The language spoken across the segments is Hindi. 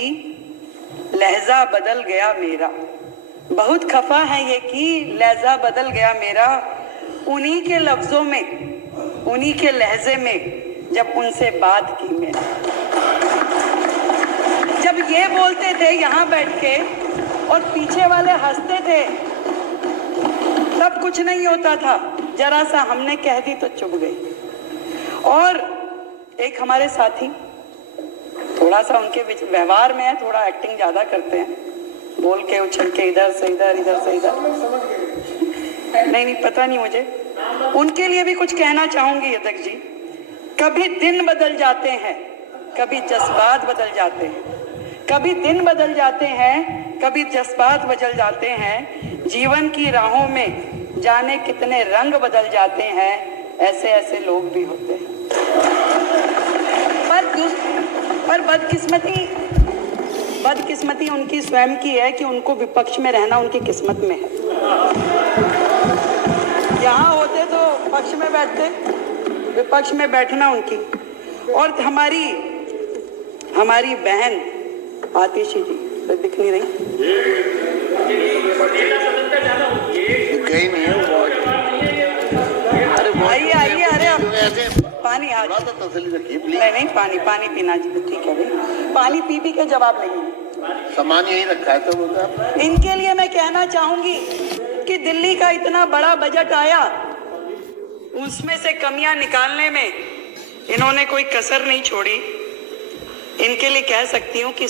लहजा बदल गया मेरा, बहुत खफा है ये कि लहजा बदल गया मेरा, उन्हीं के लफ्जों में, उन्हीं के लहजे में जब उनसे बात की मैंने। जब ये बोलते थे यहाँ बैठ के और पीछे वाले हंसते थे, तब कुछ नहीं होता था, जरा सा हमने कह दी तो चुप गई। और एक हमारे साथी थोड़ा सा उनके व्यवहार में है, थोड़ा एक्टिंग ज्यादा करते हैं, बोल के उछल के इधर से इधर, इधर से इधर, नहीं पता नहीं मुझे। उनके लिए भी कुछ कहना चाहूंगी अध्यक्ष जी। कभी दिन बदल जाते हैं, कभी जज्बात बदल जाते हैं, कभी दिन बदल जाते हैं, कभी जज्बात बदल जाते हैं। जीवन की राहों में जाने कितने रंग बदल जाते हैं, ऐसे ऐसे लोग भी होते हैं। पर बदकिस्मती उनकी स्वयं की है कि उनको विपक्ष में रहना उनकी किस्मत में है। यहाँ होते तो पक्ष में बैठते, विपक्ष में बैठना उनकी। और हमारी बहन आतिशी जी तो दिख नहीं रही, आइए आइए, अरे पानी आज नहीं, पानी पीना ठीक है भाई, पानी पी के जवाब लेंगे। सामान यही रखा है तो इनके लिए मैं कहना चाहूंगी कि दिल्ली का इतना बड़ा बजट आया, उसमें से कमियां निकालने में इन्होंने कोई कसर नहीं छोड़ी। इनके लिए कह सकती हूं कि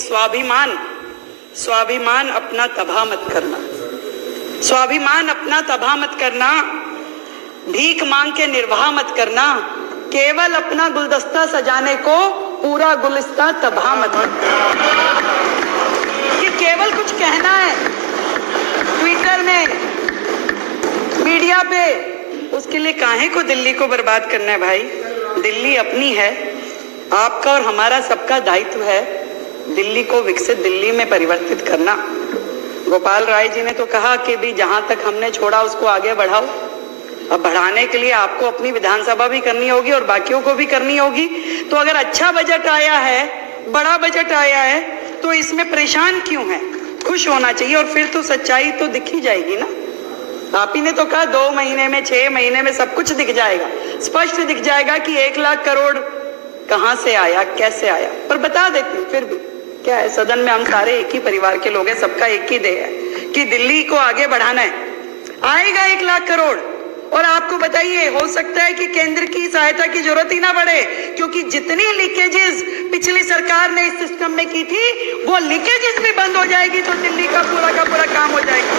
स्वाभिमान अपना तबाह मत करना, स्वाभिमान अपना तबाह मत करना, भीख मांग के निर्वाह मत करना, केवल अपना गुलदस्ता सजाने को पूरा गुलिस्ता तबाह मत करना। कि केवल कुछ कहना है ट्विटर में, मीडिया पे, उसके लिए काहे को दिल्ली को बर्बाद करना है भाई। दिल्ली अपनी है, आपका और हमारा सबका दायित्व है दिल्ली को विकसित दिल्ली में परिवर्तित करना। गोपाल राय जी ने तो कहा कि भी जहां तक हमने छोड़ा उसको आगे बढ़ाओ। अब बढ़ाने के लिए आपको अपनी विधानसभा भी करनी होगी और बाकियों को भी करनी होगी। तो अगर अच्छा बजट आया है, बड़ा बजट आया है, तो इसमें परेशान क्यों है, खुश होना चाहिए। और फिर तो सच्चाई तो दिख ही जाएगी ना। आप ही ने तो कहा 2 महीने में, 6 महीने में सब कुछ दिख जाएगा, स्पष्ट दिख जाएगा कि 1 लाख करोड़ कहां से आया, कैसे आया। पर बता देती हूँ, फिर भी क्या है, सदन में हम सारे एक ही परिवार के लोग हैं, सबका एक ही ध्येय है कि दिल्ली को आगे बढ़ाना है। आएगा 1 लाख करोड़। और आपको बताइए, हो सकता है कि केंद्र की सहायता की जरूरत ही ना पड़े, क्योंकि जितनी लीकेजेस पिछली सरकार ने इस सिस्टम में की थी, वो लीकेजेस भी बंद हो जाएगी तो दिल्ली का पूरा काम हो जाएगा।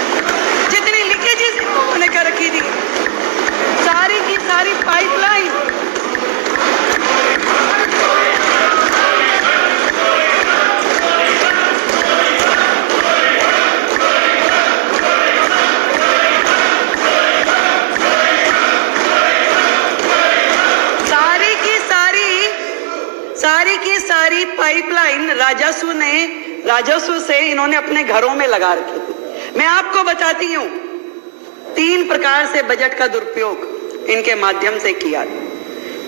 जितनी लीकेजेस उन्होंने कर रखी थी, सारी की सारी पाइपलाइन, पाइपलाइन राजस्व से इन्होंने अपने घरों में लगा रखी थी। मैं आपको बताती हूं, 3 प्रकार से बजट का दुरुपयोग इनके माध्यम से किया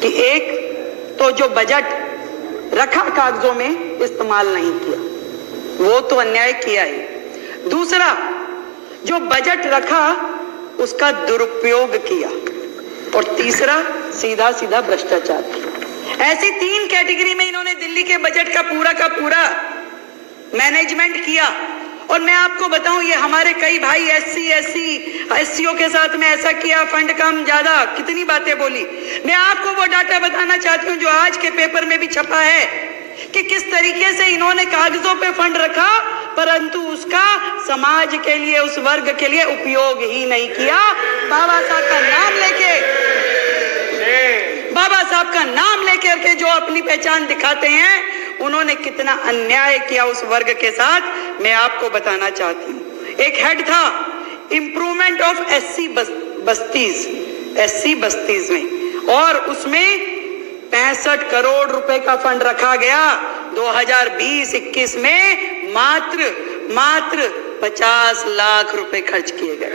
कि एक तो जो बजट रखा कागजों में इस्तेमाल नहीं किया, वो तो अन्याय किया ही। दूसरा, जो बजट रखा उसका दुरुपयोग किया। और तीसरा, सीधा भ्रष्टाचार किया। ऐसी 3 कैटेगरी में इन्होंने दिल्ली के बजट का पूरा मैनेजमेंट किया। और मैं आपको बताऊं, ये हमारे कई भाई एससीओ के साथ में ऐसा किया, फंड कम ज्यादा, कितनी बातें बोली। मैं आपको वो डाटा बताना चाहती हूं जो आज के पेपर में भी छपा है कि किस तरीके से इन्होंने कागजों पे फंड रखा, परंतु उसका समाज के लिए, उस वर्ग के लिए उपयोग ही नहीं किया। बाबा साहब का नाम लेकर के जो अपनी पहचान दिखाते हैं, उन्होंने कितना अन्याय किया उस वर्ग के साथ, मैं आपको बताना चाहती हूँ। एक हेड था इंप्रूवमेंट ऑफ एससी बस्तीज में, और उसमें 65 करोड़ रुपए का फंड रखा गया। 2020-21 में मात्र 50 लाख रुपए खर्च किए गए।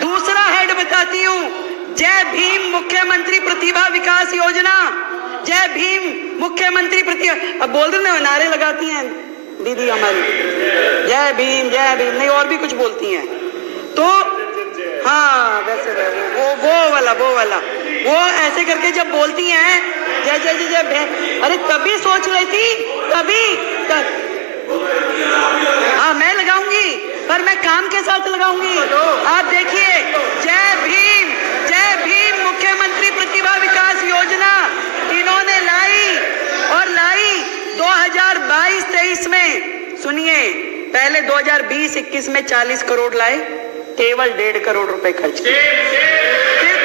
दूसरा हेड बताती हूं, जय भीम मुख्यमंत्री प्रतिभा विकास योजना, जय भीम मुख्यमंत्री प्रति, अब बोल रहे ना, नारे लगाती हैं दीदी हमारी, जय भीम नहीं और भी कुछ बोलती हैं। तो हाँ वैसे वो वाला वो ऐसे करके जब बोलती हैं जय जय जय जय, अरे तभी सोच रही थी हाँ मैं लगाऊंगी, पर मैं काम के साथ लगाऊंगी। आप देखिए, जय भीम मुख्यमंत्री प्रतिभा विकास योजना इन्होंने लाई 2022-23 में। सुनिए, पहले 2020-21 में 40 करोड़ लाए, केवल 1.5 करोड़ रुपए खर्च किए। फिर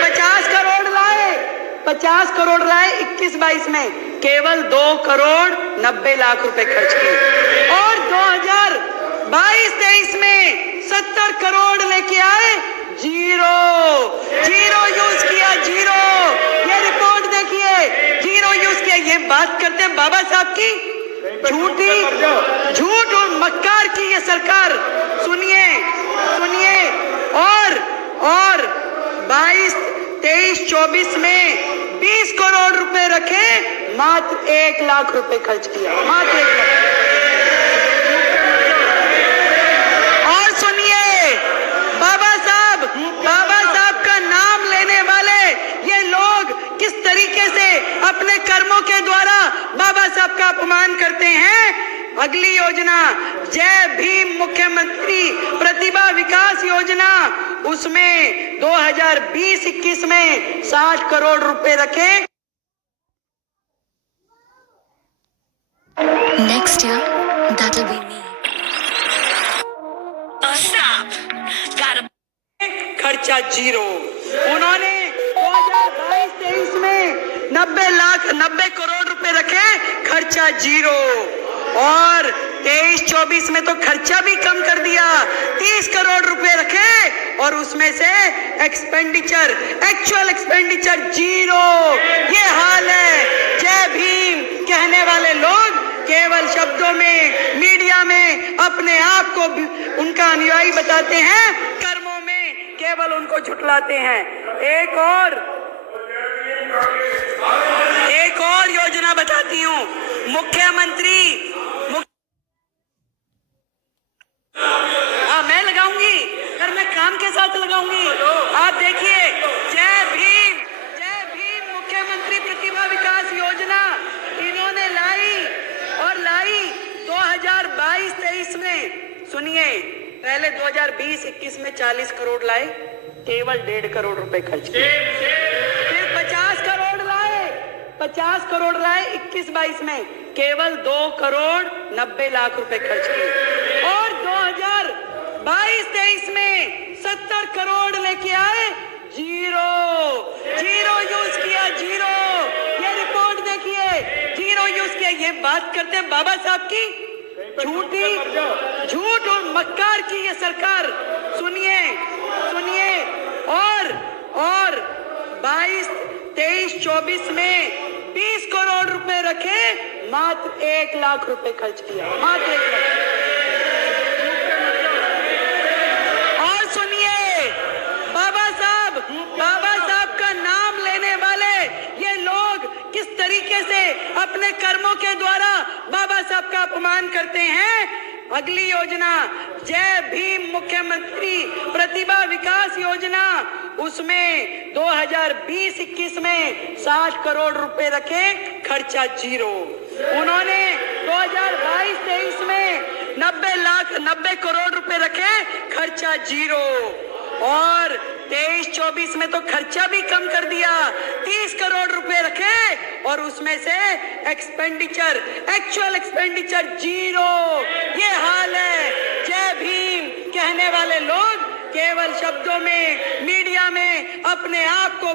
50 करोड़ लाए 21-22 में, केवल 2 करोड़ 90 लाख रुपए खर्च किए। और 2022-23 में 70 करोड़ लेके आए, जीरो यूज किया, जीरो। ये रिपोर्ट देखिए, जीरो यूज किया। ये बात करते हैं बाबा साहब की, झूठ और मक्कार की ये सरकार। सुनिए और 22-23-24 में 20 करोड़ रुपए रखे, मात्र 1 लाख रुपए खर्च किया, मात्र 1 लाख। और सुनिए, बाबा साहब का नाम लेने वाले ये लोग किस तरीके से अपने कर्मों के द्वारा बाबा साहब का अपमान करते हैं। अगली योजना जय भीम मुख्यमंत्री प्रतिभा विकास योजना, उसमें 2020-21 में 60 करोड़ रुपए रखे। Next year, that'll be me. खर्चा जीरो। उन्होंने 2022-23 में 90 करोड़ रुपए रखे, खर्चा जीरो। और 23-24 में तो खर्चा भी कम कर दिया, 30 करोड़ रुपए रखे और उसमें से एक्चुअल एक्सपेंडिचर जीरो। ये हाल है। जय भीम कहने वाले लोग केवल शब्दों में, मीडिया में अपने आप को उनका अनुयायी बताते हैं, कर्मों में केवल उनको झुठलाते हैं। एक और योजना बताती हूँ, मुख्यमंत्री मैं लगाऊंगी, पर मैं काम के साथ लगाऊंगी। आप देखिए, जय भीम मुख्यमंत्री प्रतिभा विकास योजना इन्होंने लाई 2022-23 में। सुनिए, पहले 2020-21 में 40 करोड़ लाए, केवल 1.5 करोड़ रुपए खर्च किए। फिर 50 करोड़ लाए 21-22 में, केवल 2 करोड़ 90 लाख रुपए खर्च किए। और 2022-23 में 70 करोड़ लेके आए, जीरो यूज किया, जीरो। ये रिपोर्ट देखिए, जीरो यूज किया। ये बात करते हैं बाबा साहब की, झूठ और मक्कार की ये सरकार। सुनिए और 22-23-24 में 20 करोड़ रुपए रखे, मात्र 1 लाख रुपए खर्च किया, मात्र 1 लाख। और सुनिए, बाबा साहब का नाम लेने वाले ये लोग किस तरीके से अपने कर्मों के द्वारा बाबा साहब का अपमान करते हैं। अगली योजना जय भीम मुख्यमंत्री प्रतिभा विकास योजना, उसमें 2020-21 में 60 करोड़ रुपए रखे, खर्चा जीरो। उन्होंने 2022-23 में 90 करोड़ रुपए रखे, खर्चा जीरो। और 23-24 में तो खर्चा भी कम कर दिया, 30 करोड़ रुपए रखे और उसमें से एक्चुअल एक्सपेंडिचर जीरो। ये हाल है। जय भीम कहने वाले लोग केवल शब्दों में, मीडिया में अपने आप को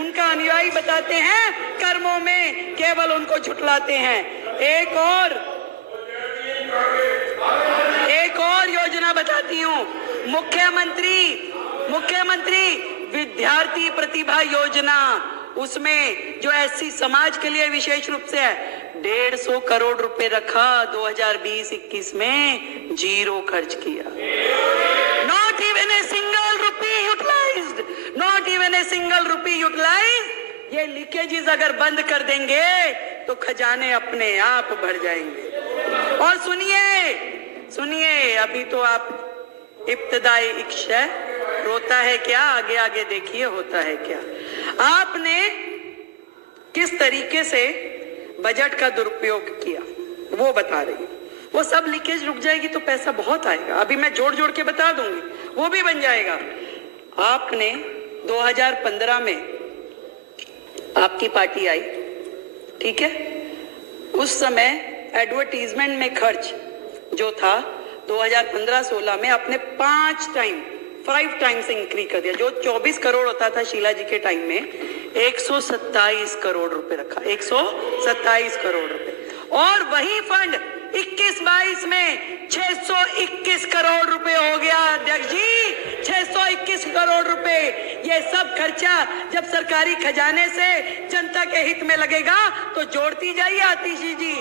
उनका अनुयायी बताते हैं, कर्मों में केवल उनको झुठलाते हैं। एक और योजना बताती हूँ, मुख्यमंत्री विद्यार्थी प्रतिभा योजना, उसमें जो एससी समाज के लिए विशेष रूप से है, 150 करोड़ रुपए रखा, 2020-21 में जीरो खर्च किया। Not even a single rupee utilized. ये लीकेजेस अगर बंद कर देंगे तो खजाने अपने आप भर जाएंगे। और सुनिए, अभी तो आप इब्तदाई इक्श है, रोता है क्या, आगे आगे देखिए होता है क्या। आपने किस तरीके से बजट का दुरुपयोग किया वो बता रही हूं। वो सब लीकेज रुक जाएगी तो पैसा बहुत आएगा। अभी मैं जोड़ जोड़ के बता दूंगी, वो भी बन जाएगा। आपने 2015 में आपकी पार्टी आई, ठीक है, उस समय एडवर्टीजमेंट में खर्च जो था 2015-16 में आपने 5 टाइम्स इंक्रीज कर दिया। जो 24 करोड़ होता था शीला जी के टाइम में 127 करोड़ रुपए रखा, 127 करोड़ रुपए। और वही फंड 21-22 में 621 करोड़ रुपए हो गया अध्यक्ष जी, 621 करोड़ रुपए। ये सब खर्चा जब सरकारी खजाने से जनता के हित में लगेगा तो जोड़ती जाइए आतिशी जी।